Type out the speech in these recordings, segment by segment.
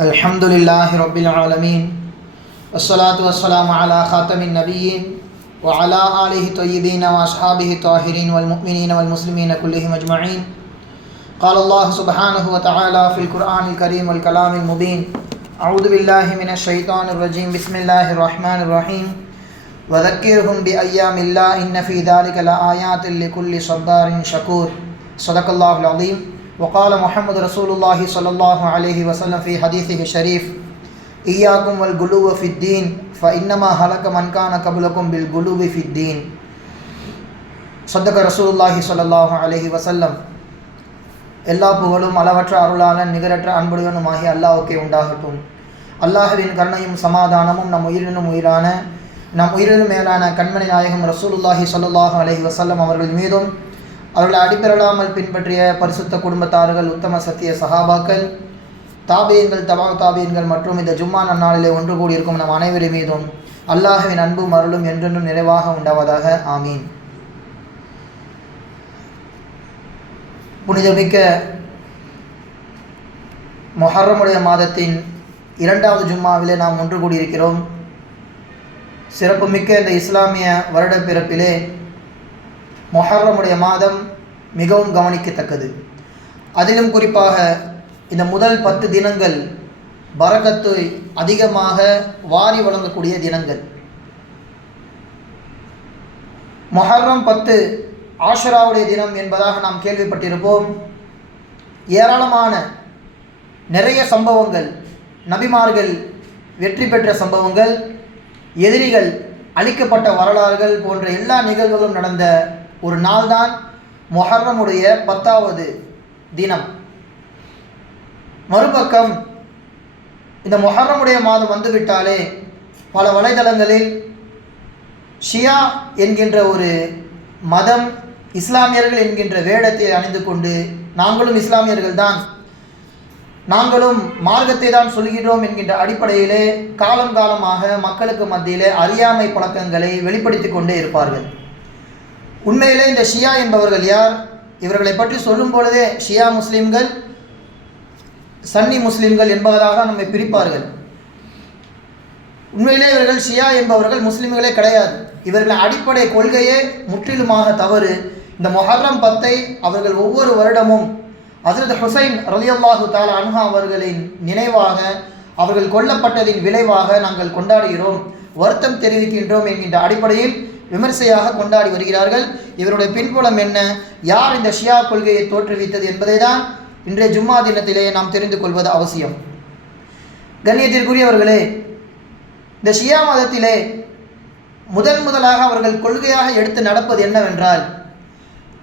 الحمد للہ رب العالمین والصلاة والسلام على خاتم النبیین وعلى آلہ طیبین واصحابہ طاہرین والمؤمنین والمسلمین کلہم اجمعین قال اللہ سبحانہ وتعالی فی القرآن الكریم والکلام المبین اعوذ باللہ من الشیطان الرجیم بسم اللہ الرحمن الرحیم وذکرهم بایام اللہ ان فی ذلک لآیات لکل صبار شکور صدق اللہ العظیم وقال محمد رسول الله صلى الله عليه وسلم في حديثه الشريف إياكم والغلو في الدين فإنما هلك من كان قبلكم بالغلو في الدين صدق رسول الله صلى الله عليه وسلم எல்லா புகழும் அளவற்ற அருளாளன் நிகரற்ற அன்புடையனுமாகி அல்லாஹ்வுக்கே உண்டாகட்டும் அல்லாஹ்வின் கருணையும் சமாதானமும் நம் உயிரினும் உயிரான நம் உயிரினும் மேலான கண்மணி நாயகம் ரசூலுல்லாஹி ஸல்லல்லாஹு அலைஹி வஸல்லம் அவர்கள் மீதும் அவர்களை அடிபெறலாமல் பின்பற்றிய பரிசுத்த குடும்பத்தார்கள் உத்தம சத்திய சகாபாக்கள் தாபியங்கள் தபா தாபியங்கள் மற்றும் இந்த ஜும்மா நன்னாளிலே ஒன்று கூடியிருக்கும் நம் அனைவரின் மீதும் அல்லாஹுவின் அன்பும் அருளும் என்றென்றும் நிறைவாக உண்டாவதாக. ஆமீன். புனிதமிக்க மொஹர்ரமுடைய மாதத்தின் இரண்டாவது ஜும்மாவிலே நாம் ஒன்று கூடியிருக்கிறோம். சிறப்புமிக்க இந்த இஸ்லாமிய வருட பிறப்பிலே மொஹர்ரமுடைய மாதம் மிகவும் கவனிக்கத்தக்கது. அதிலும் குறிப்பாக இந்த முதல் பத்து தினங்கள் பரகத்து அதிகமாக வாரி வழங்கக்கூடிய தினங்கள். மொஹர்ரம் பத்து ஆஷராவுடைய தினம் என்பதாக நாம் கேள்விப்பட்டிருப்போம். ஏராளமான நிறைய சம்பவங்கள் நபிமார்கள் வெற்றி பெற்ற சம்பவங்கள் எதிரிகள் அழிக்கப்பட்ட வரலாறுகள் போன்ற எல்லா நிகழ்வுகளும் நடந்த ஒரு நாள் தான் மொஹர்ரமுடைய பத்தாவது தினம். மறுபக்கம் இந்த மொஹர்ரமுடைய மாதம் வந்துவிட்டாலே பல வலைதளங்களில் ஷியா என்கின்ற ஒரு மதம் இஸ்லாமியர்கள் என்கின்ற வேடத்தை அணிந்து கொண்டு நாங்களும் இஸ்லாமியர்கள் தான் நாங்களும் மார்க்கத்தை தான் சொல்கிறோம் என்கின்ற அடிப்படையிலே காலம் காலமாக மக்களுக்கு மத்தியிலே அறியாமை பழக்கங்களை வெளிப்படுத்தி கொண்டே இருப்பார்கள். உண்மையிலே இந்த ஷியா என்பவர்கள் யார்? இவர்களை பற்றி சொல்லும் பொழுதே ஷியா முஸ்லீம்கள் சன்னி முஸ்லீம்கள் என்பதாக நம்மை பிரிப்பார்கள். உண்மையிலே இவர்கள் ஷியா என்பவர்கள் முஸ்லீம்களே கிடையாது. இவர்கள் அடிப்படை கொள்கையே முற்றிலுமாக தவறு. இந்த மொஹர்ரம் பத்தை அவர்கள் ஒவ்வொரு வருடமும் ஹசரத் ஹுசைன் ரலியல்லாஹு தாலா அன்ஹா அவர்களின் நினைவாக அவர்கள் கொல்லப்பட்டதின் விளைவாக நாங்கள் கொண்டாடுகிறோம். வருத்தம் தெரிவிக்கின்றோம் என்கின்ற அடிப்படையில் விமர்சையாக கொண்டாடி வருகிறார்கள். இவருடைய பின்புலம் என்ன? யார் இந்த ஷியா கொள்கையை தோற்றுவித்தது என்பதை தான் இன்றைய ஜும்மா தினத்திலே நாம் தெரிந்து கொள்வது அவசியம். கண்ணியத்திற்குரியவர்களே இந்த ஷியா மதத்திலே முதன் முதலாக அவர்கள் கொள்கையாக எடுத்து நடப்பது என்னவென்றால்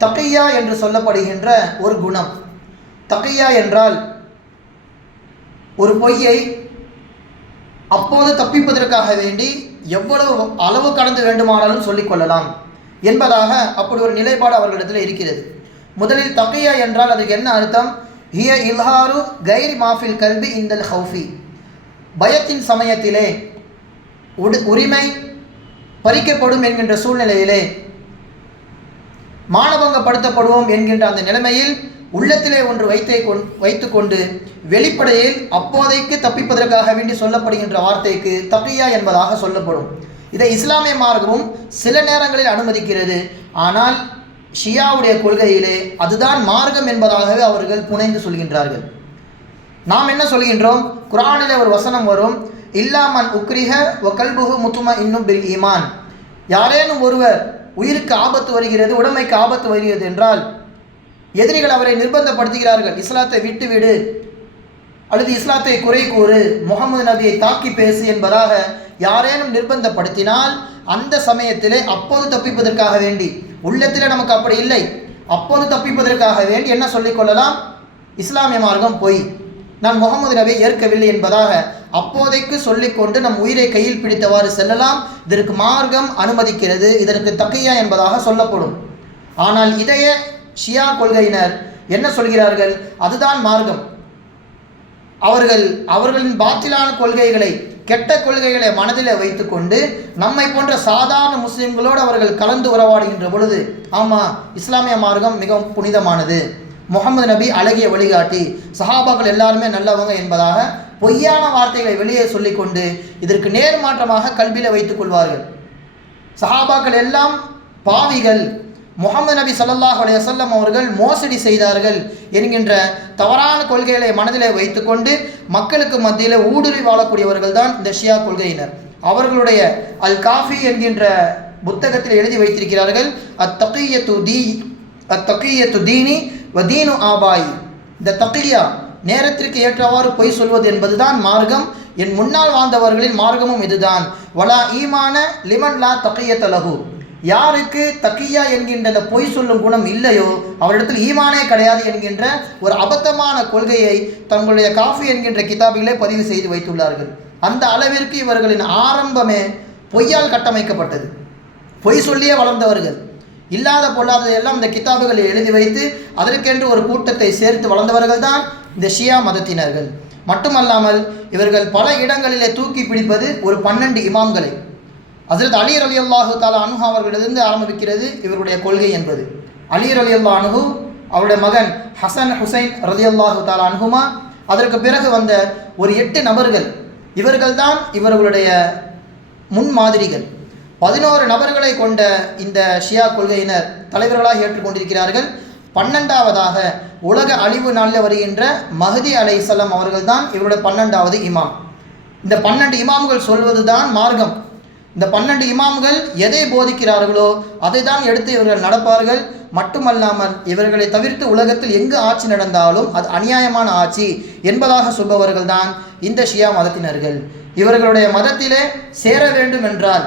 தக்கையா என்று சொல்லப்படுகின்ற ஒரு குணம். தக்கையா என்றால் ஒரு பொய்யை அப்போது தப்பிப்பதற்காக வேண்டி எவ்வளவு அளவு கடந்து வேண்டுமானாலும் சொல்லிக்கொள்ளலாம் என்பதாக அப்படி ஒரு நிலைப்பாடு அவர்களிடத்தில் இருக்கிறது. முதலில் தகையா என்றால் அதுக்கு என்ன அர்த்தம்? ஹிய இல்ஹாரு கைரி மாஃபில் கல்வி இந்தல் ஹவுஃபி பயத்தின் சமயத்திலே உடு உரிமை பறிக்கப்படும் என்கின்ற சூழ்நிலையிலே மானபங்கப்படுத்தப்படுவோம் என்கின்ற அந்த நிலைமையில் உள்ளத்திலே ஒன்று வைத்தை கொண் வைத்துக்கொண்டு வெளிப்படையில் அப்போதைக்கு தப்பிப்பதற்காக வேண்டி சொல்லப்படுகின்ற வார்த்தைக்கு தப்பியா என்பதாக சொல்லப்படும். இதை இஸ்லாமிய மார்க்கமும் சில நேரங்களில் அனுமதிக்கிறது. ஆனால் ஷியாவுடைய கொள்கையிலே அதுதான் மார்க்கம் என்பதாகவே அவர்கள் புனைந்து சொல்கின்றார்கள். நாம் என்ன சொல்கின்றோம்? குரானில் ஒரு வசனம் வரும். இல்லாமன் உக்ரிஹ ஒகல்புகு முத்துமா முத்தும இன்னும் பில் ஈமான். யாரேனும் ஒருவர் உயிருக்கு ஆபத்து வருகிறது உடமைக்கு ஆபத்து வருகிறது என்றால் எதிரிகள் அவரை நிர்பந்தப்படுத்துகிறார்கள். இஸ்லாத்தை விட்டுவிடு. அல்லது இஸ்லாத்தை குறை கூறு. முகமது நபியை தாக்கி பேசு என்பதாக யாரேனும் நிர்பந்தப்படுத்தினால் அந்த சமயத்திலே அப்போது தப்பிப்பதற்காக வேண்டி உள்ளத்தில் நமக்கு அப்படி இல்லை. அப்போது தப்பிப்பதற்காக வேண்டி என்ன சொல்லிக்கொள்ளலாம் இஸ்லாமிய மார்க்கம் பொய். நான் முகமது நபியை ஏற்கவில்லை என்பதாக அப்போதைக்கு சொல்லிக்கொண்டு நம் உயிரை கையில் பிடித்தவாறு செல்லலாம். இதற்கு மார்க்கம் அனுமதிக்கிறது. இதற்கு தக்கையா என்பதாக சொல்லப்படும். ஆனால் இதையே ஷியா கொள்கையினர் என்ன சொல்கிறார்கள்? அதுதான் மார்க்கம். அவர்கள் அவர்களின் பாத்திலான கொள்கைகளை கெட்ட கொள்கைகளை மனதில் வைத்துக்கொண்டு நம்மை போன்ற சாதாரண முஸ்லிம்களோடு அவர்கள் கலந்து உறவாடுகின்ற பொழுது ஆமாம் இஸ்லாமிய மார்க்கம் மிகவும் புனிதமானது. முகமது நபி அழகிய வழிகாட்டி சஹாபாக்கள் எல்லாருமே நல்லவங்க என்பதாக பொய்யான வார்த்தைகளை வெளியே சொல்லிக்கொண்டு இதற்கு நேர்மாற்றமாக கல்வியில் வைத்துக் கொள்வார்கள். சஹாபாக்கள் எல்லாம் பாவிகள். முகமது நபி சல்லாஹ் அலையசல்லம் அவர்கள் மோசடி செய்தார்கள் என்கின்ற தவறான கொள்கைகளை மனதில் வைத்துக்கொண்டு மக்களுக்கு மத்தியில் ஊடுருவி வாழக்கூடியவர்கள் தான் இந்த ஷியா கொள்கையினர். அவர்களுடைய அல் காஃபி என்கின்ற புத்தகத்தில் எழுதி வைத்திருக்கிறார்கள் அத்தகையத்து தீ அத்தகையத்து தீனி வதீனு ஆபாய். இந்த தகையா நேரத்திற்கு ஏற்றவாறு பொய் சொல்வது என்பதுதான் மார்க்கம். என் முன்னால் வாழ்ந்தவர்களின் மார்க்கமும் இதுதான். வலா ஈமான லிமன் லா தக்கியத் தலகு யாருக்கு தக்கியா என்கின்ற அந்த பொய் சொல்லும் குணம் இல்லையோ அவரிடத்தில் ஈமானே கிடையாது என்கின்ற ஒரு அபத்தமான கொள்கையை தங்களுடைய காஃபி என்கின்ற கிதாபிலே பதிவு செய்து வைத்துள்ளார்கள். அந்த அளவிற்கு இவர்களின் ஆரம்பமே பொய்யால் கட்டமைக்கப்பட்டது. பொய் சொல்லியே வளர்ந்தவர்கள். இல்லாத பொல்லாததையெல்லாம் இந்த கிதாபுகளை எழுதி வைத்து அதற்கென்று ஒரு கூட்டத்தை சேர்த்து வளர்ந்தவர்கள் தான் இந்த ஷியா மதத்தினர்கள். மட்டுமல்லாமல் இவர்கள் பல இடங்களிலே தூக்கி பிடிப்பது ஒரு பன்னெண்டு இமாம்களை. ஹசரத் அலி அலி அல்லாஹு தாலா அனுஹா அவர்களிடந்து ஆரம்பிக்கிறது இவருடைய கொள்கை என்பது. அலி அலி அல்லா அனுகு அவருடைய மகன் ஹசன் ஹுசைன் ரலி அல்லாஹு தாலா அனுகுமா அதற்கு பிறகு வந்த ஒரு எட்டு நபர்கள் இவர்கள்தான் இவர்களுடைய முன்மாதிரிகள். பதினோரு நபர்களை கொண்ட இந்த ஷியா கொள்கையினர் தலைவர்களாக ஏற்றுக்கொண்டிருக்கிறார்கள். பன்னெண்டாவதாக உலக அழிவு நாளில் வருகின்ற மஹதி அலைசல்லாம் அவர்கள்தான் இவருடைய பன்னெண்டாவது இமாம். இந்த பன்னெண்டு இமாம்கள் சொல்வது தான் மார்க்கம். இந்த பன்னெண்டு இமாம்கள் எதை போதிக்கிறார்களோ அதை தான் எடுத்து இவர்கள் நடப்பார்கள். மட்டுமல்லாமல் இவர்களை தவிர்த்து உலகத்தில் எங்கு ஆட்சி நடந்தாலும் அது அநியாயமான ஆட்சி என்பதாக சொல்பவர்கள் தான் இந்த ஷியா மதத்தினர்கள். இவர்களுடைய மதத்திலே சேர வேண்டும் என்றால்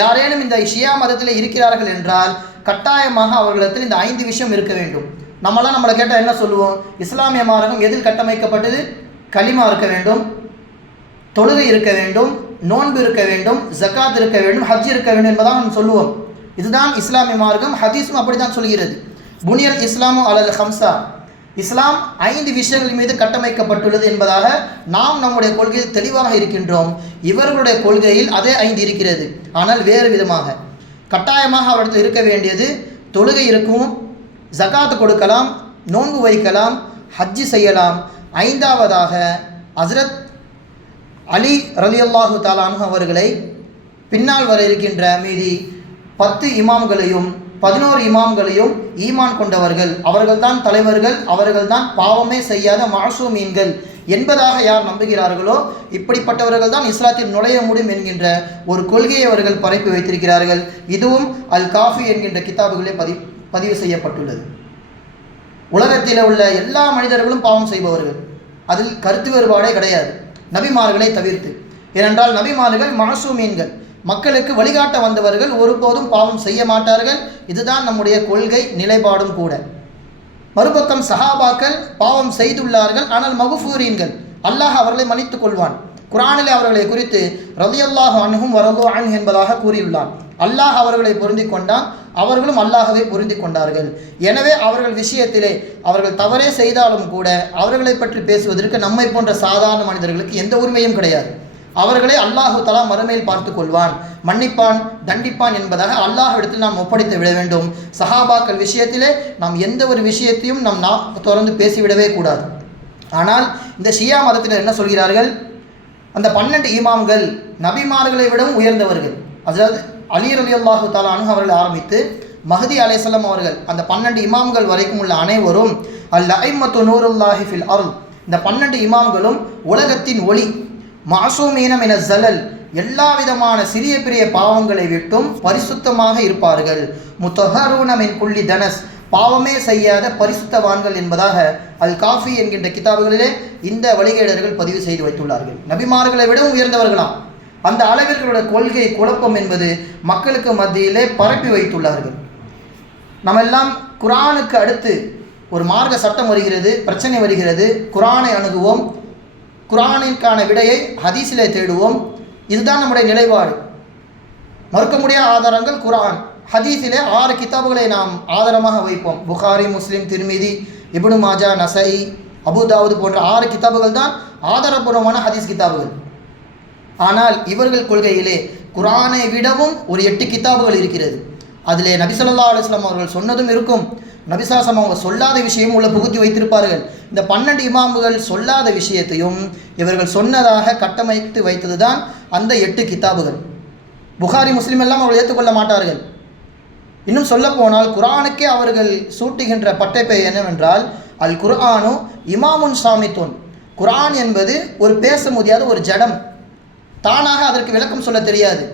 யாரேனும் இந்த ஷியா மதத்தில் இருக்கிறார்கள் என்றால் கட்டாயமாக அவர்களிடத்தில் இந்த ஐந்து விஷயம் இருக்க வேண்டும். நம்மளாம் நம்மளை கேட்டால் என்ன சொல்லுவோம்? இஸ்லாமிய மார்க்கம் எதில் கட்டமைக்கப்பட்டது? களிமா இருக்க வேண்டும் தொழுகை இருக்க வேண்டும் நோன்பு இருக்க வேண்டும் ஜக்காத் இருக்க வேண்டும் ஹஜ் இருக்க வேண்டும் என்பதாக நாம் சொல்லுவோம். இதுதான் இஸ்லாமிய மார்க்கம் ஹதீஸும் அப்படி தான் சொல்கிறது. புனியல் இஸ்லாமு அலல் ஹம்சா. இஸ்லாம் ஐந்து விஷயங்கள் மீது கட்டமைக்கப்பட்டுள்ளது என்பதாக நாம் நம்முடைய கொள்கையில் தெளிவாக இருக்கின்றோம். இவர்களுடைய கொள்கையில் அதே ஐந்து இருக்கிறது. ஆனால் வேறு விதமாக. கட்டாயமாக அவரிடத்தில் இருக்க வேண்டியது தொழுகை இருக்கும் ஜகாத் கொடுக்கலாம் நோன்பு வைக்கலாம் ஹஜ்ஜு செய்யலாம். ஐந்தாவதாக ஹசரத் அலி ரலியல்லாஹு தாலானு அவர்களை பின்னால் வர இருக்கின்ற மீதி பத்து இமாம்களையும் பதினோரு இமாம்களையும் ஈமான் கொண்டவர்கள். அவர்கள்தான் தலைவர்கள் அவர்கள்தான் பாவமே செய்யாத மாசூமீன்கள் என்பதாக யார் நம்புகிறார்களோ இப்படிப்பட்டவர்கள் தான் இஸ்லாத்தில் நுழைய முடியும் என்கின்ற ஒரு கொள்கையை அவர்கள் பரப்பி வைத்திருக்கிறார்கள். இதுவும் அல் காஃபி என்கின்ற கிதாபுகளே பதி பதிவு செய்யப்பட்டுள்ளது. உலகத்தில் உள்ள எல்லா மனிதர்களும் பாவம் செய்பவர்கள். அதில் கருத்து வேறுபாடே கிடையாது. நபிமார்களை தவிர்த்து. ஏனென்றால் நபிமார்கள் மாசூமீன்கள். மக்களுக்கு வழிகாட்ட வந்தவர்கள் ஒருபோதும் பாவம் செய்ய மாட்டார்கள். இதுதான் நம்முடைய கொள்கை நிலைப்பாடும் கூட. மறுபக்கம் சஹாபாக்கள் பாவம் செய்துள்ளார்கள். ஆனால் மகுஃபூரீன்கள் அல்லாஹ் அவர்களை மன்னித்துக் கொள்வான். குரானிலே அவர்களை குறித்து ரலியல்லாஹு அன்ஹும் வரலு அன் என்பதாக கூறியுள்ளான் அல்லாஹ் அவர்களை பொருந்தி கொண்டான் அவர்களும் அல்லாஹவை பொருந்தி கொண்டார்கள். எனவே அவர்கள் விஷயத்திலே அவர்கள் தவறே செய்தாலும் கூட அவர்களை பற்றி பேசுவதற்கு நம்மை போன்ற சாதாரண மனிதர்களுக்கு எந்த உரிமையும் கிடையாது. அவர்களை அல்லாஹு தலா மறுமையில் பார்த்து கொள்வான். மன்னிப்பான் தண்டிப்பான் என்பதாக அல்லாஹ்விடத்தில் நாம் ஒப்படைத்து விட வேண்டும். சஹாபாக்கள் விஷயத்திலே நாம் எந்த ஒரு விஷயத்தையும் நாம் நா தொடர்ந்து பேசிவிடவே கூடாது. ஆனால் இந்த ஷியா மதத்தினர் என்ன சொல்கிறார்கள்? அந்த பன்னெண்டு இமாம்கள் நபிமார்களை விடவும் உயர்ந்தவர்கள். அதாவது அலி அலி அல்லாஹு தாலானு அவர்கள் ஆரம்பித்து மஹதி அலேசல்லம் அவர்கள் அந்த பன்னெண்டு இமாம்கள் வரைக்கும் உள்ள அனைவரும் அல் ஐமத்து நூருல்லாஹி ஃபில் அருள் இந்த பன்னெண்டு இமாம்களும் உலகத்தின் ஒளி மாசூமீனம் என ஜலல் எல்லா விதமான சிறிய பெரிய பாவங்களை விட்டும் பரிசுத்தமாக இருப்பார்கள். முத்தஹரூனமின் குள்ளி தனஸ் பாவமே செய்யாத பரிசுத்தவான்கள் என்பதாக அல் காஃபி என்கின்ற கிதாபுகளிலே இந்த வழிகேடர்கள் பதிவு செய்து வைத்துள்ளார்கள். நபிமார்களை விடவும் உயர்ந்தவர்களாம். அந்த அளவிற்குள்ள கொள்கை குழப்பம் என்பது மக்களுக்கு மத்தியிலே பரப்பி வைத்துள்ளார்கள். நம்ம எல்லாம் குரானுக்கு அடுத்து ஒரு மார்க்க சட்டம் வருகிறது பிரச்சனை வருகிறது. குரானை அணுகுவோம். குரானிற்கான விடையை ஹதீஸிலே தேடுவோம். இதுதான் நம்முடைய நிலைப்பாடு. மறுக்க முடியாத ஆதாரங்கள் குரான். ஹதீஸிலே ஆறு கிதாபுகளை நாம் ஆதாரமாக வைப்போம். புகாரி முஸ்லீம் திருமிதி இபுனு மாஜா நசை அபுதாவுது போன்ற ஆறு கிதாபுகள் தான் ஆதாரபூர்வமான ஹதீஸ் கிதாபுகள். ஆனால் இவர்கள் கொள்கையிலே குரானை விடவும் ஒரு எட்டு கித்தாபுகள் இருக்கிறது. அதிலே நபிசல்லா அலுவலாம் அவர்கள் சொன்னதும் இருக்கும். நபிசாசம் அவங்க சொல்லாத விஷயமும் உள்ள புகுத்தி வைத்திருப்பார்கள். இந்த பன்னெண்டு இமாமுகள் சொல்லாத விஷயத்தையும் இவர்கள் சொன்னதாக கட்டமைத்து வைத்தது தான் அந்த எட்டு கித்தாபுகள் புகாரி முஸ்லீம் எல்லாம் அவர்கள் ஏற்றுக்கொள்ள மாட்டார்கள். இன்னும் சொல்லப்போனால் குரானுக்கே அவர்கள் சூட்டுகின்ற பட்டைப்பெயர் என்னவென்றால் அல் குர்ஆனு இமாமுன் சாமித்தோன். குரான் என்பது ஒரு பேச முடியாத ஒரு ஜடம். தானாக அதற்கு விளக்கம் சொல்ல தெரியாது.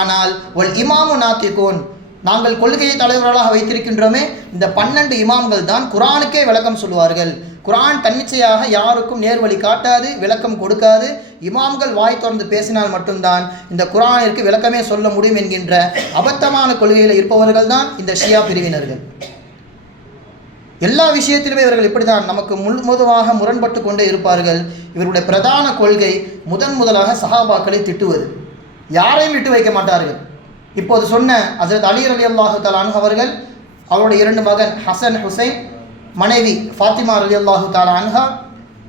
ஆனால் ஒல் இமாமு நாத்திகோன். நாங்கள் கொள்கையை தலைவர்களாக வைத்திருக்கின்றோமே இந்த பன்னெண்டு இமாம்கள் தான் குரானுக்கே விளக்கம் சொல்வார்கள் குரான் தன்னிச்சையாக யாருக்கும் நேர்வழி காட்டாது விளக்கம் கொடுக்காது. இமாம்கள் வாய் திறந்து பேசினால் மட்டும்தான் இந்த குரானிற்கு விளக்கமே சொல்ல முடியும் என்கின்ற அபத்தமான கொள்கையில் இருப்பவர்கள் தான் இந்த ஷியா பிரிவினர்கள். எல்லா விஷயத்திலுமே இவர்கள் இப்படிதான் நமக்கு முழுவதுமாக முரண்பட்டு கொண்டே இருப்பார்கள். இவருடைய பிரதான கொள்கை முதன் முதலாக சஹாபாக்களை திட்டுவது. யாரையும் விட்டு வைக்க மாட்டார்கள். இப்போது சொன்ன அசரத் அலி அலி அல்லாஹு தாலானு அவர்கள் அவருடைய இரண்டு மகன் ஹசன் ஹுசைன் மனைவி ஃபாத்திமா அலி அல்லாஹு தாலா அன்ஹா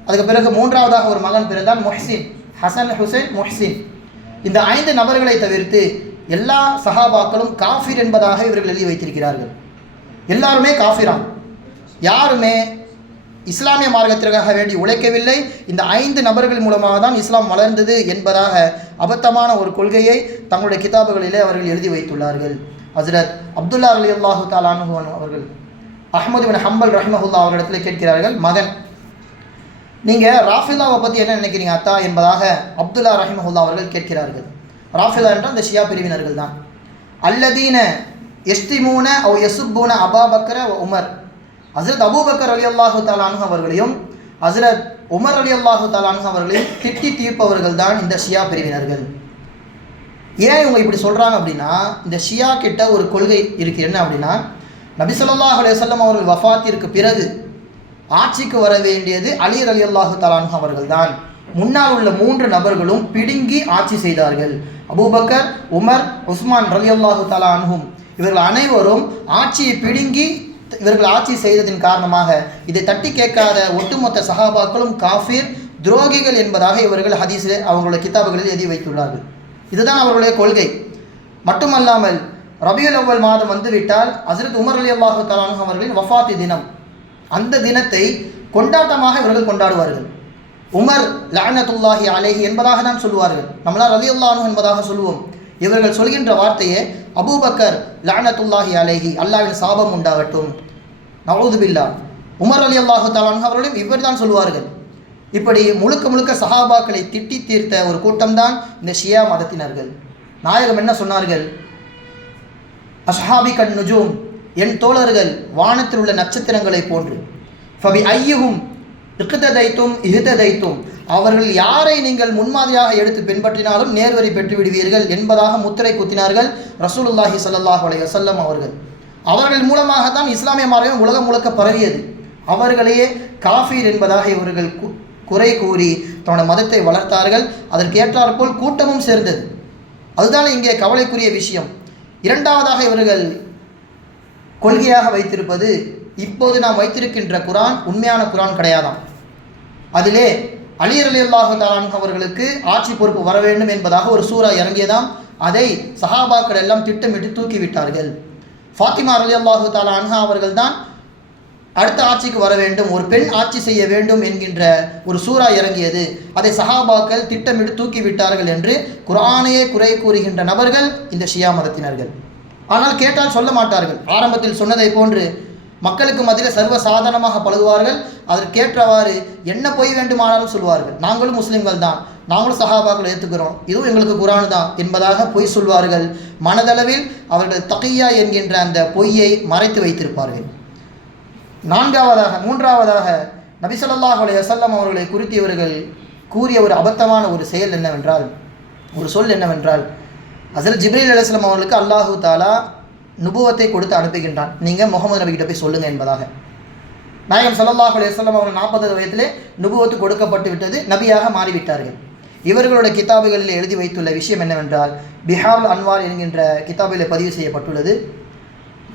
அதுக்கு பிறகு மூன்றாவதாக ஒரு மகன் பிறந்தான் முஹ்சின். ஹசன் ஹுசைன் முஹ்சின். இந்த ஐந்து நபர்களை தவிர்த்து எல்லா சஹாபாக்களும் காஃபிர் என்பதாக இவர்கள் எழுதி வைத்திருக்கிறார்கள். எல்லாருமே காஃபிரான். யாருமே இஸ்லாமிய மார்க்கத்திற்காக வேண்டி உழைக்கவில்லை. இந்த ஐந்து நபர்கள் மூலமாக தான் இஸ்லாம் வளர்ந்தது என்பதாக அபத்தமான ஒரு கொள்கையை தங்களுடைய கிதாபுகளிலே அவர்கள் எழுதி வைத்துள்ளார்கள். ஹசரத் அப்துல்லா அலி அல்லாஹு தாலானு அவர்கள் அஹமது பின் ஹம்பல் ரஹ்மஹுல்லா அவர்களிடத்தில் கேட்கிறார்கள் மகன் நீங்கள் ராஃபிலாவை பற்றி என்ன நினைக்கிறீங்க அத்தா? என்பதாக அப்துல்லா ரஹிமஹுல்லா அவர்கள் கேட்கிறார்கள். ராஃபிலா என்றால் இந்த ஷியா பிரிவினர்கள் தான். அல்லதீன எஸ்திமூன அவ் அபா பக்ர உமர். ஹசரத் அபூபக்கர் அலி அல்லாஹு தாலானு அவர்களையும் ஹசரத் உமர் அலி அல்லாஹு தாலானு அவர்களையும் திட்டி தீர்ப்பவர்கள் தான் இந்த ஷியா பிரிவினர்கள். ஏன் இவங்க இப்படி சொல்கிறாங்க அப்படின்னா இந்த ஷியா கிட்ட ஒரு கொள்கை இருக்குது என்ன அப்படின்னா நபி ஸல்லல்லாஹு அவர்கள் வஃபாத்திற்கு பிறகு ஆட்சிக்கு வர வேண்டியது அலி அலி அல்லாஹு தலான்ஹு அவர்கள் தான். முன்னால் உள்ள மூன்று நபர்களும் பிடுங்கி ஆட்சி செய்தார்கள். அபூபக்கர் உமர் உஸ்மான் ரலி அல்லாஹு தலான்ஹும் இவர்கள் அனைவரும் ஆட்சியை பிடுங்கி இவர்கள் ஆட்சி செய்ததின் காரணமாக இதை தட்டி கேட்காத ஒட்டுமொத்த சஹாபாக்களும் காஃபிர் துரோகிகள் என்பதாக இவர்கள் ஹதீஸில் அவங்களுடைய கித்தாபுகளில் எழுதி வைத்துள்ளார்கள். இதுதான் அவர்களுடைய கொள்கை. மட்டுமல்லாமல் ரபியுல் அவ்வல் மாதம் வந்துவிட்டால் ஹசரத் உமர் அலி அல்லாஹு தலானு அவர்களின் வஃபாத்தி தினம். அந்த தினத்தை கொண்டாட்டமாக இவர்கள் கொண்டாடுவார்கள். உமர் லஅனத்துல்லாஹி அலேஹி என்பதாக தான் சொல்லுவார்கள். நம்மளால் ரலி அல்லானு என்பதாக சொல்லுவோம். இவர்கள் சொல்கின்ற வார்த்தையே அபூபக்கர் லானத்துல்லாஹி அலேஹி அல்லாவின் சாபம் உண்டாகட்டும். நவூது பில்லா. உமர் அலி அல்லாஹு தாலான் அவர்களையும் இவர் தான் சொல்லுவார்கள் இப்படி முழுக்க முழுக்க சஹாபாக்களை திட்டி தீர்த்த ஒரு கூட்டம்தான் இந்த ஷியா மதத்தினர்கள். நாயகம் என்ன சொன்னார்கள்? அஸ்ஹாபி கண் நுஜூம் என் தோழர்கள் வானத்தில் உள்ள நட்சத்திரங்களைப் போன்று. ஃபபி ஐயுகும் இக்குததைத்தும் இகுததைத்தும் அவர்கள் யாரை நீங்கள் முன்மாதிரியாக எடுத்து பின்பற்றினாலும் நேர்வரி பெற்று விடுவீர்கள் என்பதாக முத்திரை குத்தினார்கள் ரசூலுல்லாஹி சல்லாஹ் அலைய வசல்லம் அவர்கள். அவர்கள் மூலமாகத்தான் இஸ்லாமிய மார்க்கம் உலகம் முழுக்க பரவியது. அவர்களையே காஃபீர் என்பதாக இவர்கள் கு- குறை கூறி தன்னோட மதத்தை வளர்த்தார்கள். அதற்கு ஏற்றாற்போல் கூட்டமும் சேர்ந்தது. அதுதான் இங்கே கவலைக்குரிய விஷயம். இரண்டாவதாக இவர்கள் கொள்கையாக வைத்திருப்பது இப்போது நாம் வைத்திருக்கின்ற குரான் உண்மையான குரான் கிடையாதாம். அதிலே அலி அலி அல்லாஹு தாலான் அவர்களுக்கு ஆட்சி பொறுப்பு வர வேண்டும் என்பதாக ஒரு சூறா இறங்கியதாம். அதை சஹாபாக்கள் எல்லாம் திட்டமிட்டு தூக்கிவிட்டார்கள். ஃபாத்திமா அலி அல்லாஹு தாலா அன்ஹா அவர்கள் தான் அடுத்த ஆட்சிக்கு வர வேண்டும் ஒரு பெண் ஆட்சி செய்ய வேண்டும் என்கின்ற ஒரு சூறா இறங்கியது. அதை சஹாபாக்கள் திட்டமிட்டு தூக்கி விட்டார்கள் என்று குரானையே குறை கூறுகின்ற நபர்கள் இந்த ஷியா மதத்தினர்கள். ஆனால் கேட்டால் சொல்ல மாட்டார்கள். ஆரம்பத்தில் சொன்னதை போன்று மக்களுக்கு மத்தியில் சர்வ சாதாரணமாக பழகுவார்கள். அதற்கேற்றவாறு என்ன பொய் வேண்டுமானாலும் சொல்வார்கள். நாங்களும் முஸ்லீம்கள் தான். நாங்களும் சஹாபாக்கள் ஏற்றுக்கிறோம் இதுவும் எங்களுக்கு குரானு தான் என்பதாக பொய் சொல்வார்கள். மனதளவில் அவர்கள் தகையா என்கின்ற அந்த பொய்யை மறைத்து வைத்திருப்பார்கள். நான்காவதாக மூன்றாவதாக நபிசல்லாஹ் ஸல்லல்லாஹு வசல்லம் அவர்களை குறித்து இவர்கள் கூறிய ஒரு அபத்தமான ஒரு செயல் என்னவென்றால் ஒரு சொல் என்னவென்றால் அசல் ஜிப்ரீல் அலைஹிஸ்ஸலாம் அவர்களுக்கு அல்லாஹு தாலா நுபுவத்தை கொடுத்து அனுப்புகின்றான். நீங்கள் முகமது நபிகிட்ட போய் சொல்லுங்கள் என்பதாக. நாயகம் சல்லாஹ் அலையம் அவர்கள் நாற்பது வயதிலே நுபுவத்து கொடுக்கப்பட்டு விட்டது நபியாக மாறிவிட்டார்கள். இவர்களுடைய கிதாபுகளில் எழுதி வைத்துள்ள விஷயம் என்னவென்றால் பிஹார் அன்வார் என்கின்ற கிதாபில் பதிவு செய்யப்பட்டுள்ளது.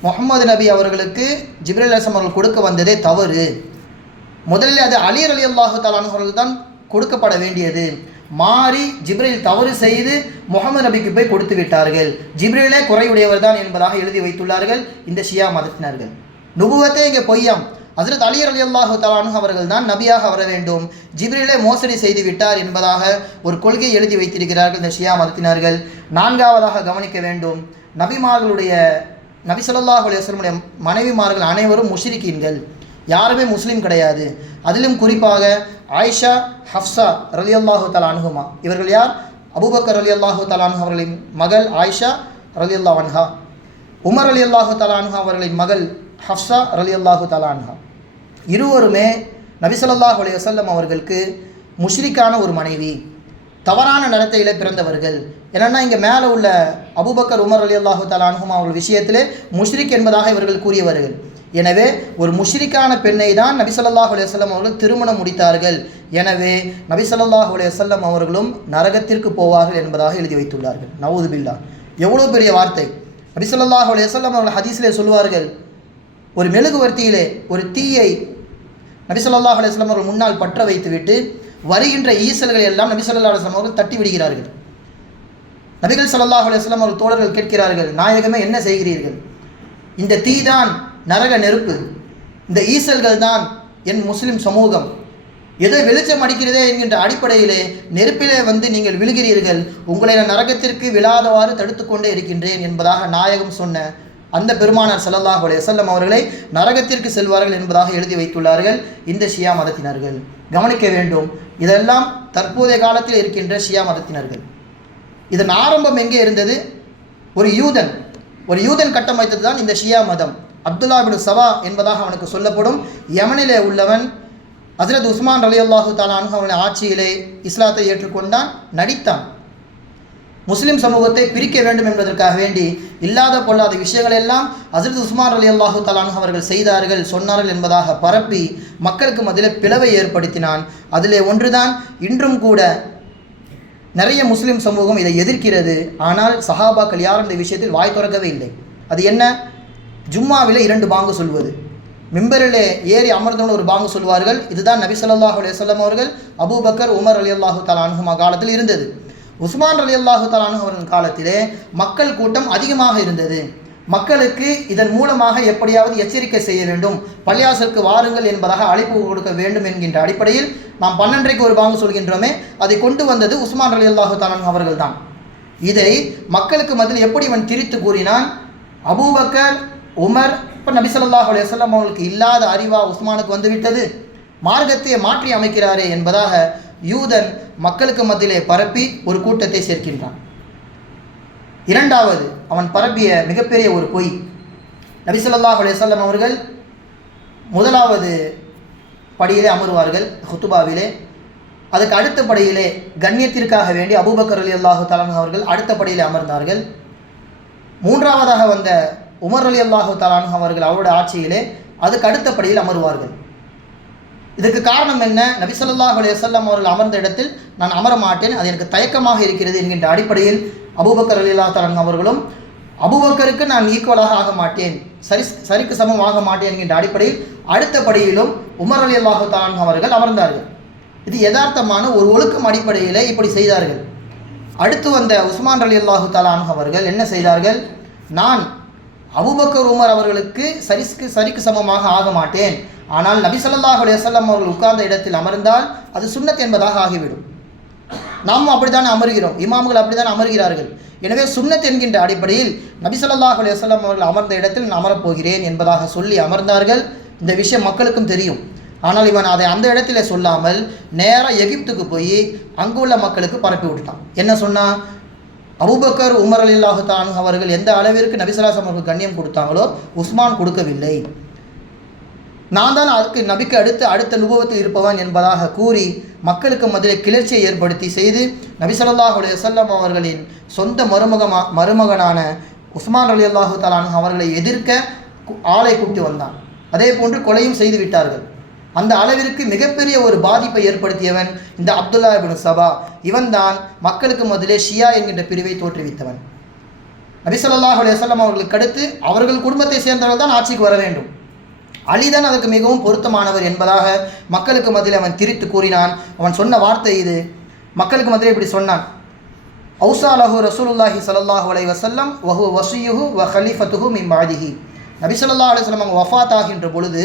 முகமது நபி அவர்களுக்கு ஜிப்ரல் அலிஸ்லாம் அவர்கள் கொடுக்க வந்ததே தவறு. முதலில் அது அலி அலி அல்லாஹு அவர்கள் தான் கொடுக்கப்பட வேண்டியது. மாறி ஜிப்ரில் தவறு செய்து முகமது நபிக்கு போய் கொடுத்து விட்டார்கள். ஜிப்ரிலே குறையுடையவர் தான் என்பதாக எழுதி வைத்துள்ளார்கள். இந்த ஷியா மதத்தினர்கள். நுபுவத்தே இங்கே பொய்யாம். ஹசரத் அலி அலி அல்லாஹு தலானு அவர்கள் தான் நபியாக வர வேண்டும். ஜிப்ரிலே மோசடி செய்து விட்டார் என்பதாக ஒரு கொள்கையை எழுதி வைத்திருக்கிறார்கள் இந்த ஷியா மதத்தினர்கள். நான்காவதாக கவனிக்க வேண்டும். நபிமார்களுடைய நபி ஸல்லல்லாஹு அலி வஸ்லமுடைய மனைவிமார்கள் அனைவரும் முஷ்ரிக்கீன்கள் யாருமே முஸ்லீம் கிடையாது. அதிலும் குறிப்பாக ஆயிஷா ஹஃப்ஷா ரலி அல்லாஹு தலா அனுகுமா இவர்கள் யார்? அபூபக்கர் ரலி அல்லாஹு தலானு அவர்களின் மகள் ஆயிஷா ரலி அல்லா அன்ஹா. உமர் அலி அல்லாஹு தலான்ஹா அவர்களின் மகள் ஹப்சா ரலி அல்லாஹு தலான்ஹா இருவருமே நபிசல்லாஹு அலி வசல்லம் அவர்களுக்கு முஷ்ரிக்கான ஒரு மனைவி. தவறான நடத்தையில் பிறந்தவர்கள். என்னென்னா இங்கே மேலே உள்ள அபூபக்கர் உமர் அலி அல்லாஹு தலான்ஹும் அவர்கள் விஷயத்திலே முஷ்ரிக் என்பதாக இவர்கள் கூறியவர்கள். எனவே ஒரு முஷ்ரிக்கான பெண்ணை தான் நபிசல்லாஹ் அலையம் அவர்கள் திருமணம் முடித்தார்கள். எனவே நபிசல்லாஹ் அலையம் அவர்களும் நரகத்திற்கு போவார்கள் என்பதாக எழுதி வைத்துள்ளார்கள். நவூது பில்லா. எவ்வளோ பெரிய வார்த்தை. நபிசல்லாஹ் அலையம் அவர்கள் ஹதீஸிலே சொல்வார்கள் ஒரு மெழுகுவர்த்தியிலே ஒரு தீயை நபிசல்லாஹ் அலையம் அவர்கள் முன்னால் பற்ற வைத்துவிட்டு வருகின்ற ஈசல்களை எல்லாம் நபிசல்லா அலுவலம் அவர்கள் தட்டி விடுகிறார்கள். நபிகள் சல்லாஹ் அலைஹி அவர்கள் தோழர்கள் கேட்கிறார்கள் நாயகமே என்ன செய்கிறீர்கள்? இந்த தீ தான் நரக நெருப்பு. இந்த ஈசல்கள் தான் என் முஸ்லிம் சமூகம். எது வெளிச்சம் அடிக்கிறதே என்கின்ற அடிப்படையிலே நெருப்பிலே வந்து நீங்கள் விழுகிறீர்கள். உங்களை நான் நரகத்திற்கு விழாதவாறு தடுத்துக்கொண்டே இருக்கின்றேன் என்பதாக நாயகம் சொன்ன அந்த பெருமானார் ஸல்லல்லாஹு அலைஹி அவர்களை நரகத்திற்கு செல்வார்கள் என்பதாக எழுதி வைத்துள்ளார்கள் இந்த ஷியா மதத்தினர்கள். கவனிக்க வேண்டும் இதெல்லாம் தற்போதைய காலத்தில் இருக்கின்ற ஷியா மதத்தினர்கள். இதன் ஆரம்பம் எங்கே இருந்தது? ஒரு யூதன். ஒரு யூதன் கட்டமைத்தது தான் இந்த ஷியா மதம். அப்துல்லா பின் சவா என்பதாக அவனுக்கு சொல்லப்படும். யமனிலே உள்ளவன் ஹஸ்ரத் உஸ்மான் அலி அல்லாஹு தாலானு அவனுடைய ஆட்சியிலே இஸ்லாத்தை ஏற்றுக்கொண்டான் நடித்தான். முஸ்லிம் சமூகத்தை பிரிக்க வேண்டும் என்பதற்காக வேண்டி இல்லாத பொல்லாத விஷயங்கள் எல்லாம் ஹசரத் உஸ்மான் அலி அல்லாஹு தாலானு அவர்கள் செய்தார்கள் சொன்னார்கள் என்பதாக பரப்பி மக்களுக்கு மத்தியில் பிளவை ஏற்படுத்தினான். அதிலே ஒன்றுதான் இன்றும் கூட நிறைய முஸ்லிம் சமூகம் இதை எதிர்க்கிறது. ஆனால் சஹாபாக்கள் யாரும் இந்த விஷயத்தில் வாய் திறக்கவே இல்லை. அது என்ன? ஜும்மாவிலே இரண்டு பாங்கு சொல்வது. மிம்பரில் ஏறி அமர்ந்தவங்க ஒரு பாங்கு சொல்வார்கள். இதுதான் நபி ஸல்லல்லாஹு அலைஹி அவர்கள் அபூபக்கர் உமர் அலி அல்லாஹு தலானுமா காலத்தில் இருந்தது. உஸ்மான் அலி அல்லாஹு தலானு அவர்கள் காலத்திலே மக்கள் கூட்டம் அதிகமாக இருந்தது. மக்களுக்கு இதன் மூலமாக எப்படியாவது எச்சரிக்கை செய்ய வேண்டும். பள்ளியாசலுக்கு வாருங்கள் என்பதாக அழைப்பு கொடுக்க வேண்டும் என்கின்ற அடிப்படையில் நாம் பன்னெண்டரைக்கு ஒரு பாங்கு சொல்கின்றோமே அதை கொண்டு வந்தது உஸ்மான் அலி அல்லாஹு தலானு அவர்கள் தான் இதை மக்களுக்கு மத்தியில் எப்படி இவன் திரித்து கூறினான்? அபூபக்கர் உமர் இப்போ நபி சொல்லாஹ் அலையம் அவங்களுக்கு இல்லாத அறிவா உஸ்மானுக்கு வந்துவிட்டது. மார்க்கத்தை மாற்றி அமைக்கிறாரே என்பதாக யூதன் மக்களுக்கு மத்தியிலே பரப்பி ஒரு கூட்டத்தை சேர்க்கின்றான். இரண்டாவது அவன் பரப்பிய மிகப்பெரிய ஒரு பொய். நபி சொல்லாஹ் அலையம் அவர்கள் முதலாவது படியிலே அமர்வார்கள் ஹுத்துபாவிலே. அதுக்கு அடுத்த படியிலே கண்ணியத்திற்காக வேண்டி அபூபக்கர் அலி அல்லாஹு தலான் அவர்கள் அடுத்த படியிலே அமர்ந்தார்கள். மூன்றாவதாக வந்த உமர் அலி அல்லாஹு தலானு அவர்கள் அவருடைய ஆட்சியிலே அதுக்கு அடுத்த படியில் அமருவார்கள். இதுக்கு காரணம் என்ன? நபிசல்லாஹ் ஸல்லல்லாஹு அலைஹி அவர்கள் அமர்ந்த இடத்தில் நான் அமர மாட்டேன். அது எனக்கு தயக்கமாக இருக்கிறது என்கின்ற அடிப்படையில் அபூபக்கர் அலி அல்லா தலான் அவர்களும் அபூபக்கருக்கு நான் ஈக்குவலாக ஆக மாட்டேன். சரி சரிக்கு சமம் ஆக மாட்டேன் என்கின்ற அடிப்படையில் அடுத்த படியிலும் உமர் அலி அல்லாஹு தலான் அவர்கள் அமர்ந்தார்கள். இது யதார்த்தமான ஒரு ஒழுக்கம் அடிப்படையில் இப்படி செய்தார்கள். அடுத்து வந்த உஸ்மான் அலி அல்லாஹு தலான் அவர்கள் என்ன செய்தார்கள்? நான் அபுபக்கர் உமர் அவர்களுக்கு சரிக்கு சரிக்கு சமமாக ஆக மாட்டேன். ஆனால் நபி சொல்லாஹ் அலைஹி அவர்கள் உட்கார்ந்த இடத்தில் அமர்ந்தால் அது சுண்ணத் என்பதாக ஆகிவிடும். நாம் அப்படித்தான் அமர்கிறோம். இமாம்கள் அப்படித்தான் அமர்கிறார்கள். எனவே சுண்ணத் என்கின்ற அடிப்படையில் நபி சொல்லாஹ் அலைஹி அவர்கள் அமர்ந்த இடத்தில் நான் அமரப்போகிறேன் என்பதாக சொல்லி அமர்ந்தார்கள். இந்த விஷயம் மக்களுக்கும் தெரியும். ஆனால் இவன் அதை அந்த இடத்துல சொல்லாமல் நேராக எகிப்துக்கு போய் அங்குள்ள மக்களுக்கு பரப்பி விட்டுட்டான் என்ன சொன்னா அபூபக்கர் உமர் அலி தானு அவர்கள் எந்த அளவிற்கு நபிசலாசம் அவர்கள் கண்ணியம் கொடுத்தாங்களோ உஸ்மான் கொடுக்கவில்லை. நான் தான் அதுக்கு நபிக்கு அடுத்து அடுத்த நுபவத்தில் இருப்பவன் என்பதாக கூறி மக்களுக்கு மத்தியில் கிளர்ச்சியை ஏற்படுத்தி செய்து நபி ஸல்லல்லாஹு அவர்களின் சொந்த மருமகமா மருமகனான உஸ்மான் அலி அல்லாஹு தலானு அவர்களை எதிர்க்க ஆளை கூட்டி வந்தான். அதே போன்று கொலையும் செய்து விட்டார்கள். அந்த அளவிற்கு மிகப்பெரிய ஒரு பாதிப்பை ஏற்படுத்தியவன் இந்த அப்துல்லா இபின் சபா. இவன்தான் மக்களுக்கு முதலே ஷியா என்கின்ற பிரிவை தோற்றுவித்தவன். நபிசல்லாஹ் ஸல்லல்லாஹு அவர்களுக்கு அடுத்து அவர்கள் குடும்பத்தை சேர்ந்தவர்கள் தான் ஆட்சிக்கு வர வேண்டும். அலிதான் அதற்கு மிகவும் பொருத்தமானவர் என்பதாக மக்களுக்கு மத்தியில் அவன் திரித்து கூறினான். அவன் சொன்ன வார்த்தை இது. மக்களுக்கு மத்தியில் இப்படி சொன்னான். அவுசா லஹு ரசூலுல்லாஹி சல்லாஹூ அலை வசல்லம் வஹு வசியுஹு வ ஹலிஃபத்துஹு மிம் பாதிஹி. நபிசல்லா அலுவலம் அவங்க வஃபாத் ஆகின்ற பொழுது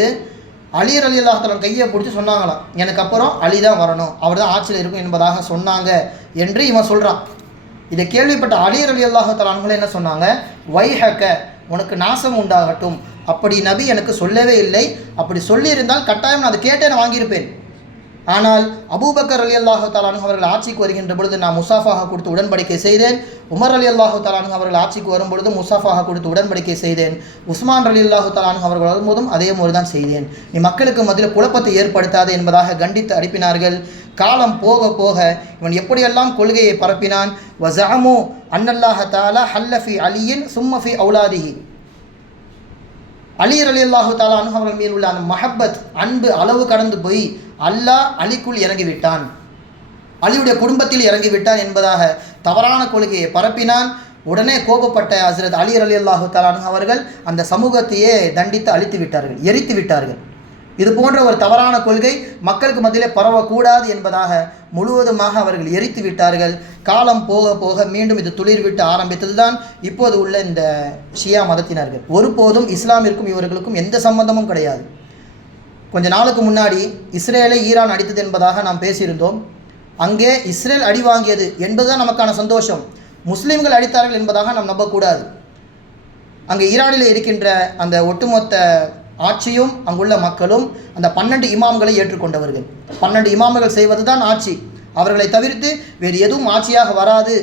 அலி அலி அல்லாஹலம் கையை பிடிச்சி சொன்னாங்களாம். எனக்கு அப்புறம் அலி தான் வரணும். அவர் தான் ஆட்சியில் இருக்கும் என்பதாக சொன்னாங்க என்று இவன் சொல்கிறான் இதை கேள்விப்பட்ட அலி அலி அல்லாஹலான்களும் என்ன சொன்னாங்க? வைஹக்க உனக்கு நாசம் உண்டாகட்டும். அப்படி நபி எனக்கு சொல்லவே இல்லை. அப்படி சொல்லியிருந்தால் கட்டாயம் நான் அதை கேட்டே நான் வாங்கியிருப்பேன். ஆனால் அபூபக்கர் அலி அல்லாஹு தாலானு அவர்கள் ஆட்சிக்கு வருகின்ற பொழுது நான் முசாஃபாக கொடுத்து உடன்படிக்கை செய்தேன். உமர் அலி அல்லாஹு தாலானு அவர்கள் ஆட்சிக்கு வரும் பொழுது முசாஃபாக கொடுத்து உடன்படிக்கை செய்தேன். உஸ்மான் அலி அல்லாஹு தாலானு அவர்கள் வரும்போதும் அதே மாதிரி தான் செய்தேன். நீ மக்களுக்கு மத்தியில் குழப்பத்தை ஏற்படுத்தாது என்பதாக கண்டித்து அனுப்பினார்கள். காலம் போக போக இவன் எப்படியெல்லாம் கொள்கையை பரப்பினான்? வசாமு அன்னல்லாஹ தாலா ஹல்லஃபி அலியின் சும்மஃபி அவுலாதிஹி. அலி அலி அல்லாஹு தாலா அவர்கள் மேல் உள்ள அந்த மஹப்பத் அன்பு அளவு கடந்து போய் அல்லாஹ் அலிக்குள் இறங்கிவிட்டான் அலியுடைய குடும்பத்தில் இறங்கிவிட்டான் என்பதாக தவறான கொள்கையை பரப்பினான். உடனே கோபப்பட்ட ஹசரத் அலி அலி அல்லாஹு தாலானு அவர்கள் அந்த சமூகத்தையே தண்டித்து அழித்து விட்டார்கள் எரித்து விட்டார்கள். இது போன்ற ஒரு தவறான கொள்கை மக்களுக்கு மத்தியிலே பரவக்கூடாது என்பதாக முழுவதுமாக அவர்கள் எரித்து விட்டார்கள். காலம் போக போக மீண்டும் இது துளிர் விட்டு ஆரம்பித்தது தான் இப்போது உள்ள இந்த ஷியா மதத்தினர்கள். ஒருபோதும் இஸ்லாமிற்கும் இவர்களுக்கும் எந்த சம்பந்தமும் கிடையாது. கொஞ்ச நாளுக்கு முன்னாடி இஸ்ரேலை ஈரான் அடித்தது என்பதாக நாம் பேசியிருந்தோம். அங்கே இஸ்ரேல் அடி வாங்கியது என்பதுதான் நமக்கான சந்தோஷம். முஸ்லீம்கள் அடித்தார்கள் என்பதாக நாம் நம்பக்கூடாது. அங்கே ஈரானில் இருக்கின்ற அந்த ஒட்டுமொத்த ஆட்சியும் அங்குள்ள மக்களும் அந்த பன்னெண்டு இமாம்களை ஏற்றுக்கொண்டவர்கள். பன்னெண்டு இமாம்கள் செய்வது தான் ஆட்சி. அவர்களை தவிர்த்து வேறு எதுவும் ஆட்சியாக வராது.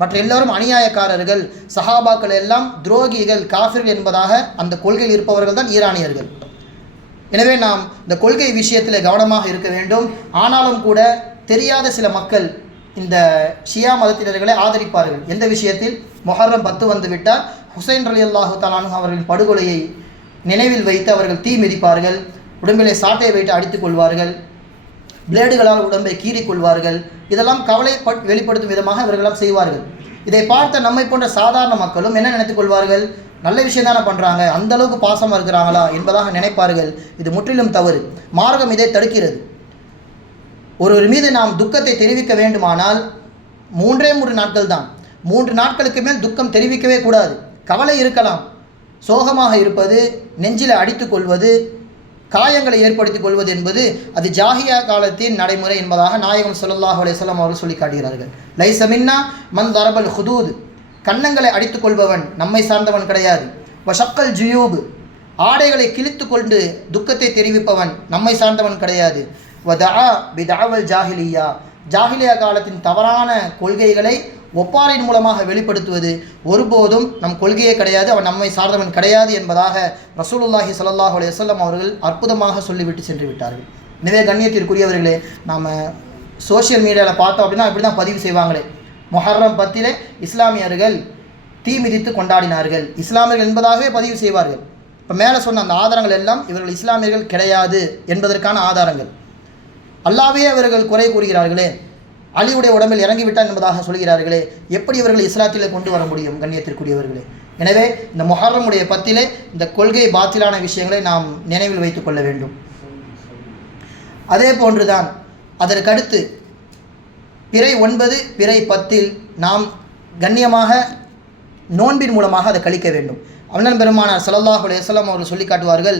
மற்ற எல்லோரும் அநியாயக்காரர்கள் சஹாபாக்கள் எல்லாம் துரோகிகள் காஃபிர்கள் என்பதாக அந்த கொள்கையில் இருப்பவர்கள் தான் ஈரானியர்கள். எனவே நாம் இந்த கொள்கை விஷயத்தில் கவனமாக இருக்க வேண்டும். ஆனாலும் கூட தெரியாத சில மக்கள் இந்த ஷியா மதத்தினர்களை ஆதரிப்பார்கள். எந்த விஷயத்தில்? மொஹர்ரம் பத்து வந்துவிட்டால் ஹுசைன் அலி அல்லாஹு தலானு அவர்களின் படுகொலையை நினைவில் வைத்து அவர்கள் தீ மிதிப்பார்கள். உடம்பிலே சாட்டை வைத்து அடித்துக் கொள்வார்கள். பிளேடுகளால் உடம்பை கீறிக்கொள்வார்கள் இதெல்லாம் கவலை பட்- வெளிப்படுத்தும் விதமாக இவர்களெல்லாம் செய்வார்கள். இதை பார்த்த நம்மை போன்ற சாதாரண மக்களும் என்ன நினைத்துக் கொள்வார்கள்? நல்ல விஷயம் தானே பண்ணுறாங்க அந்த அளவுக்கு பாசமாக இருக்கிறாங்களா என்பதாக நினைப்பார்கள். இது முற்றிலும் தவறு. மார்க்கம் இதை தடுக்கிறது. ஒருவர் மீது நாம் துக்கத்தை தெரிவிக்க வேண்டுமானால் மூன்றே மூன்று நாட்கள் தான் மூன்று நாட்களுக்கு மேல் துக்கம் தெரிவிக்கவே கூடாது. கவலை இருக்கலாம். சோகமாக இருப்பது நெஞ்சில் அடித்து கொள்வது காயங்களை ஏற்படுத்திக் கொள்வது என்பது அது ஜாஹியா காலத்தின் நடைமுறை என்பதாக நாயகம் ஸல்லல்லாஹு அலையம் அவர்கள் சொல்லி காட்டுகிறார்கள். லைசமின்னா மந்த் மன் தரபல் ஹுதூத். கன்னங்களை அடித்துக் கொள்பவன் நம்மை சார்ந்தவன் கிடையாது. வஷக்கல் ஜுயூப். ஆடைகளை கிழித்து கொண்டு துக்கத்தை தெரிவிப்பவன் நம்மை சார்ந்தவன் கிடையாது. வதா பிதாவல் ஜாஹிலியா. ஜாகிலியா காலத்தின் தவறான கொள்கைகளை ஒப்பாரின் மூலமாக வெளிப்படுத்துவது ஒருபோதும் நம் கொள்கையே கிடையாது அவன் நம்மை சார்ந்தவன் கிடையாது என்பதாக ரசூலுல்லாஹி சல்லாஹ் அலைஹி அவர்கள் அற்புதமாக சொல்லிவிட்டு சென்று விட்டார்கள். எனவே கண்ணியத்திற்குரியவர்களே நாம் சோஷியல் மீடியாவில் பார்த்தோம் அப்படின்னா இப்படி தான் பதிவு செய்வாங்களே. மொஹர்ரம் பத்திலே இஸ்லாமியர்கள் தீ மிதித்து கொண்டாடினார்கள். இஸ்லாமியர்கள் என்பதாகவே பதிவு செய்வார்கள். இப்போ மேலே சொன்ன அந்த ஆதாரங்கள் எல்லாம் இவர்கள் இஸ்லாமியர்கள் கிடையாது என்பதற்கான ஆதாரங்கள். அல்லாவே அவர்கள் குறை கூறுகிறார்களே. அலியுடைய உடம்பில் இறங்கிவிட்டான் என்பதாக சொல்கிறார்களே. எப்படி இவர்கள் இஸ்லாத்திலே கொண்டு வர முடியும்? கண்ணியத்திற்குரியவர்களே. எனவே இந்த மொஹர்ரமுடைய பத்திலே இந்த கொள்கை பாத்திலான விஷயங்களை நாம் நினைவில் வைத்து கொள்ள வேண்டும். அதே போன்றுதான் அதற்கடுத்து பிறை ஒன்பது பிறை பத்தில் நாம் கண்ணியமாக நோன்பின் மூலமாக அதை கழிக்க வேண்டும். அண்ணன் பெருமானார் ஸல்லல்லாஹு அலைஹி அவர்கள் சொல்லி காட்டுவார்கள்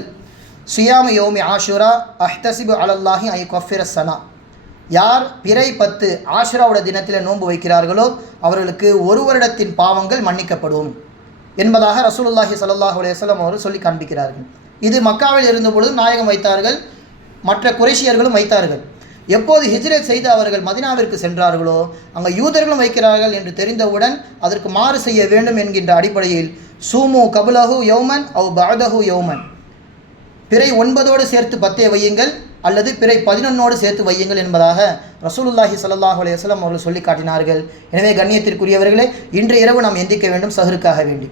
சுயாம யோமி ஆஷுரா அஹ்தசிபு அலல்லாஹி ஐ கஃபிர சனா யார் பிறை பத்து ஆஷுராவோட தினத்தில் நோன்பு வைக்கிறார்களோ அவர்களுக்கு ஒரு வருடத்தின் பாவங்கள் மன்னிக்கப்படும் என்பதாக ரசூலுல்லாஹி சல்லாஹ் அலையம் அவர்கள் சொல்லி காண்பிக்கிறார்கள். இது மக்காவில் இருந்தபொழுது நாயகம் வைத்தார்கள் மற்ற குறைஷியர்களும் வைத்தார்கள். எப்போது ஹிஜ்ரத் செய்து அவர்கள் மதினாவிற்கு சென்றார்களோ அங்கே யூதர்களும் வைக்கிறார்கள் என்று தெரிந்தவுடன் அதற்கு மாறு செய்ய வேண்டும் என்கின்ற அடிப்படையில் சூமு கபுலஹு யௌமன் அவ் பகதஹு யௌமன். பிறை ஒன்பதோடு சேர்த்து பத்தே வையுங்கள் அல்லது பிறை பதினொன்னோடு சேர்த்து வையுங்கள் என்பதாக ரசூலுல்லாஹி ஸல்லல்லாஹு அலைஹி அவர்கள் சொல்லி காட்டினார்கள். எனவே கண்ணியத்திற்குரியவர்களே இன்று இரவு நாம் எந்திக்க வேண்டும் சஹருக்காக வேண்டி.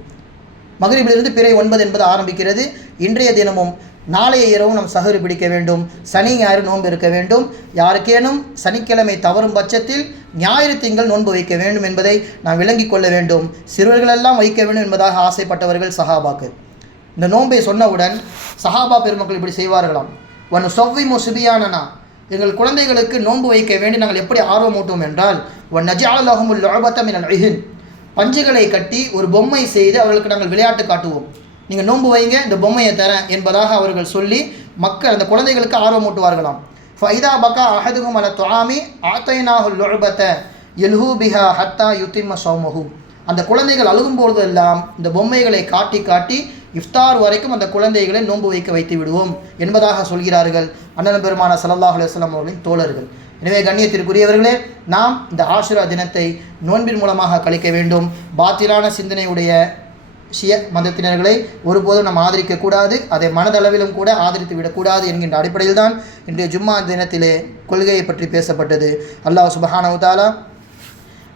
மகரிபிலிருந்து பிறை ஒன்பது என்பது ஆரம்பிக்கிறது. இன்றைய தினமும் நாளைய இரவு நாம் சஹரு பிடிக்க வேண்டும். சனி ஞாயிறு நோன்பு இருக்க வேண்டும். யாருக்கேனும் சனிக்கிழமை தவறும் பட்சத்தில் ஞாயிறு திங்கள் நோன்பு வைக்க வேண்டும் என்பதை நாம் விளங்கிக் கொள்ள வேண்டும். சிறுவர்களெல்லாம் வைக்க வேண்டும் என்பதாக ஆசைப்பட்டவர்கள் சஹாபாக்கு இந்த நோன்பை சொன்னவுடன் சஹாபா பெருமக்கள் இப்படி செய்வார்களாம். ஒன் சொவ்வி முசுபியானனா எங்கள் குழந்தைகளுக்கு நோன்பு வைக்க வேண்டி நாங்கள் எப்படி ஆர்வமூட்டோம் என்றால் ஒன் நஜாலஹமுல் லொபத்தமின் அழகின் பஞ்சுகளை கட்டி ஒரு பொம்மை செய்து அவர்களுக்கு நாங்கள் விளையாட்டு காட்டுவோம். நீங்கள் நோன்பு வைங்க இந்த பொம்மையை தரேன் என்பதாக அவர்கள் சொல்லி மக்கள் அந்த குழந்தைகளுக்கு ஆர்வமூட்டுவார்களாம் ஃபைதா பக்கா அஹதுகும் அல துவாமி ஆத்தைனாஹுல் லுஅபத எல்ஹூ பிஹா ஹத்தா யுத்திம்ம சௌமஹு. அந்த குழந்தைகள் அழுகும் பொழுதெல்லாம் இந்த பொம்மைகளை காட்டி காட்டி இஃப்தார் வரைக்கும் அந்த குழந்தைகளை நோன்பு வைக்க வைத்து விடுவோம் என்பதாக சொல்கிறார்கள் அண்ணன் பெருமான சல்லாஹ் அலுவலாம் அவர்களின் தோழர்கள். எனவே கண்ணியத்திற்குரியவர்களே நாம் இந்த ஆஷுரா தினத்தை நோன்பின் மூலமாக கழிக்க வேண்டும். பாத்திலான சிந்தனையுடைய ஷிய மதத்தினர்களை ஒருபோதும் நாம் ஆதரிக்கக்கூடாது அதை மனதளவிலும் கூட ஆதரித்து விடக்கூடாது என்கின்ற அடிப்படையில் தான் இன்றைய ஜும்மா தினத்திலே கொள்கையை பற்றி பேசப்பட்டது. அல்லாஹ் சுபஹானவுதாலா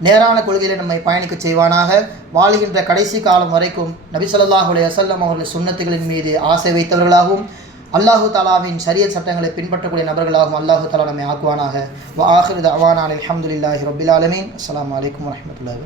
நேரான கொள்கையிலே நம்மை பயணிக்க செய்வானாக. வாழுகின்ற கடைசி காலம் வரைக்கும் நபி ஸல்லல்லாஹு அலைஹி அவர்கள் சுண்ணத்துகளின் மீது ஆசை வைத்தவர்களாகவும் அல்லாஹு தாலாவின் சரிய சட்டங்களை பின்பற்றக்கூடிய நபர்களாகவும் அல்லாஹு தாலா நம்மை ஆக்குவானாக. வ ஆஹிரு அவானான் அல்ஹம்துலில்லாஹி ரப்பில் ஆலமீன். அஸ்ஸலாமு அலைக்கும் வரஹ்மத்துல்லாஹி